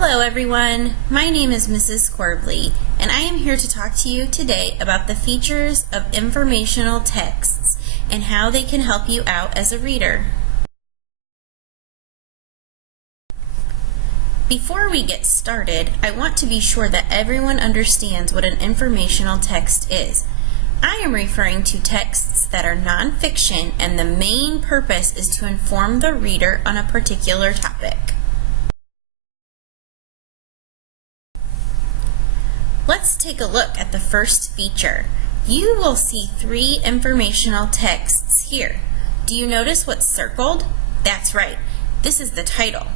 Hello everyone, my name is Mrs. Corbly, and I am here to talk to you today about the features of informational texts and how they can help you out as a reader. Before we get started, I want to be sure that everyone understands what an informational text is. I am referring to texts that are nonfiction, and the main purpose is to inform the reader on a particular topic. Let's take a look at the first feature. You will see three informational texts here. Do you notice what's circled? That's right, this is the title.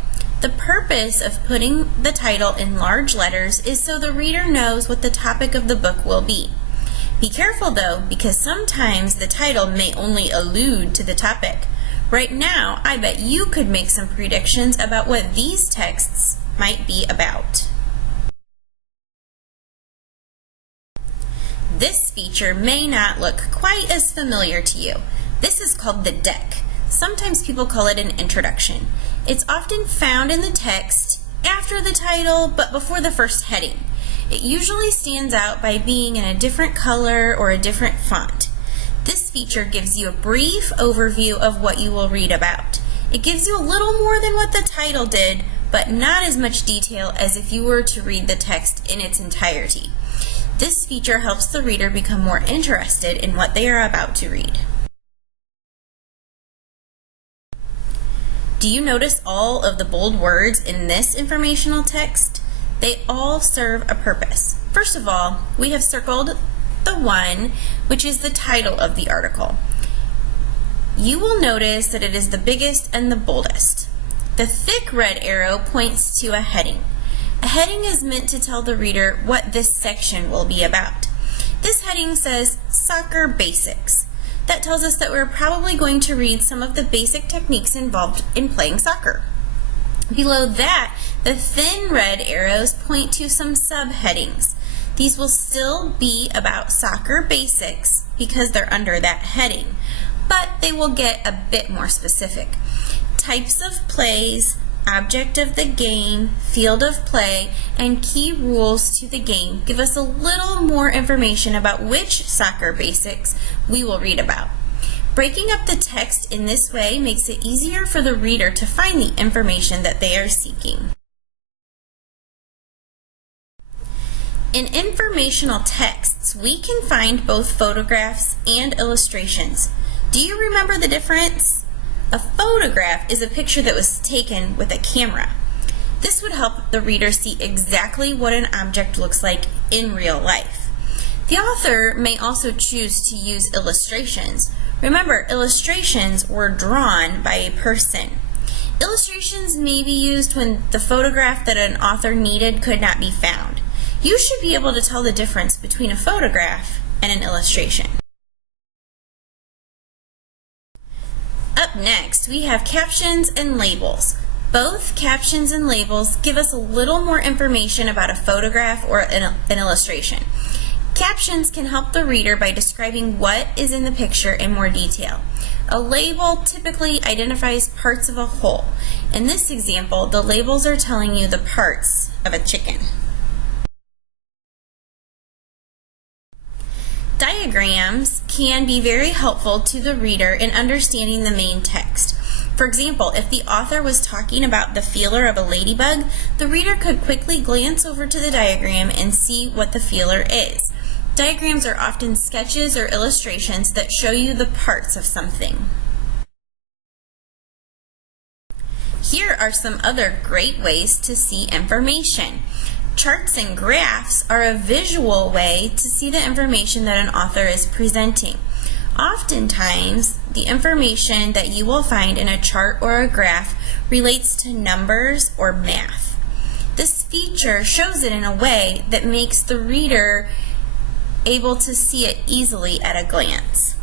The purpose of putting the title in large letters is so the reader knows what the topic of the book will be. Be careful though, because sometimes the title may only allude to the topic. Right now, I bet you could make some predictions about what these texts might be about. This feature may not look quite as familiar to you. This is called the deck. Sometimes people call it an introduction. It's often found in the text after the title, but before the first heading. It usually stands out by being in a different color or a different font. This feature gives you a brief overview of what you will read about. It gives you a little more than what the title did, but not as much detail as if you were to read the text in its entirety. This feature helps the reader become more interested in what they are about to read. Do you notice all of the bold words in this informational text? They all serve a purpose. First of all, we have circled the one, which is the title of the article. You will notice that it is the biggest and the boldest. The thick red arrow points to a heading. A heading is meant to tell the reader what this section will be about. This heading says Soccer Basics. That tells us that we're probably going to read some of the basic techniques involved in playing soccer. Below that, the thin red arrows point to some subheadings. These will still be about soccer basics because they're under that heading, but they will get a bit more specific. Types of plays, object of the game, field of play, and key rules to the game give us a little more information about which soccer basics we will read about. Breaking up the text in this way makes it easier for the reader to find the information that they are seeking. In informational texts, we can find both photographs and illustrations. Do you remember the difference? A photograph is a picture that was taken with a camera. This would help the reader see exactly what an object looks like in real life. The author may also choose to use illustrations. Remember, illustrations were drawn by a person. Illustrations may be used when the photograph that an author needed could not be found. You should be able to tell the difference between a photograph and an illustration. Up next, we have captions and labels. Both captions and labels give us a little more information about a photograph or an illustration. Captions can help the reader by describing what is in the picture in more detail. A label typically identifies parts of a whole. In this example, the labels are telling you the parts of a chicken. Diagrams can be very helpful to the reader in understanding the main text. For example, if the author was talking about the feeler of a ladybug, the reader could quickly glance over to the diagram and see what the feeler is. Diagrams are often sketches or illustrations that show you the parts of something. Here are some other great ways to see information. Charts and graphs are a visual way to see the information that an author is presenting. Oftentimes, the information that you will find in a chart or a graph relates to numbers or math. This feature shows it in a way that makes the reader able to see it easily at a glance.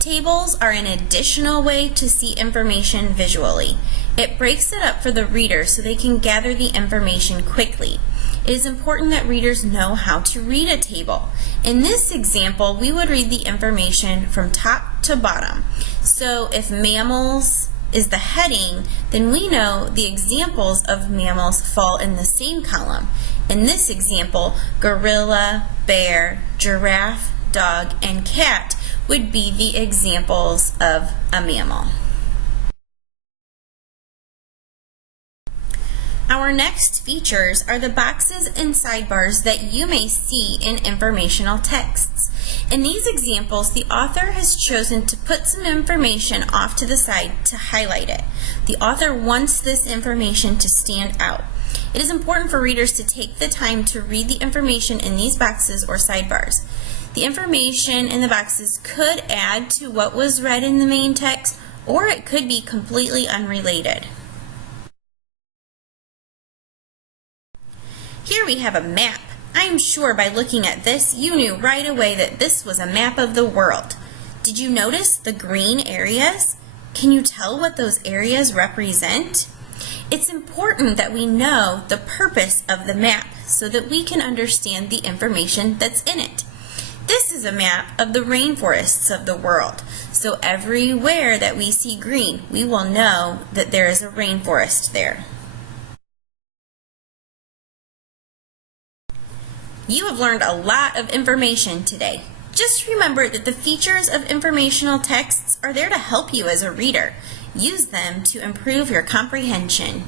Tables are an additional way to see information visually. It breaks it up for the reader so they can gather the information quickly. It is important that readers know how to read a table. In this example, we would read the information from top to bottom. So if mammals is the heading, then we know the examples of mammals fall in the same column. In this example, gorilla, bear, giraffe, dog, and cat would be the examples of a mammal. Our next features are the boxes and sidebars that you may see in informational texts. In these examples, the author has chosen to put some information off to the side to highlight it. The author wants this information to stand out. It is important for readers to take the time to read the information in these boxes or sidebars. The information in the boxes could add to what was read in the main text, or it could be completely unrelated. Here we have a map. I am sure by looking at this, you knew right away that this was a map of the world. Did you notice the green areas? Can you tell what those areas represent? It's important that we know the purpose of the map so that we can understand the information that's in it. This is a map of the rainforests of the world. So everywhere that we see green, we will know that there is a rainforest there. You have learned a lot of information today. Just remember that the features of informational texts are there to help you as a reader. Use them to improve your comprehension.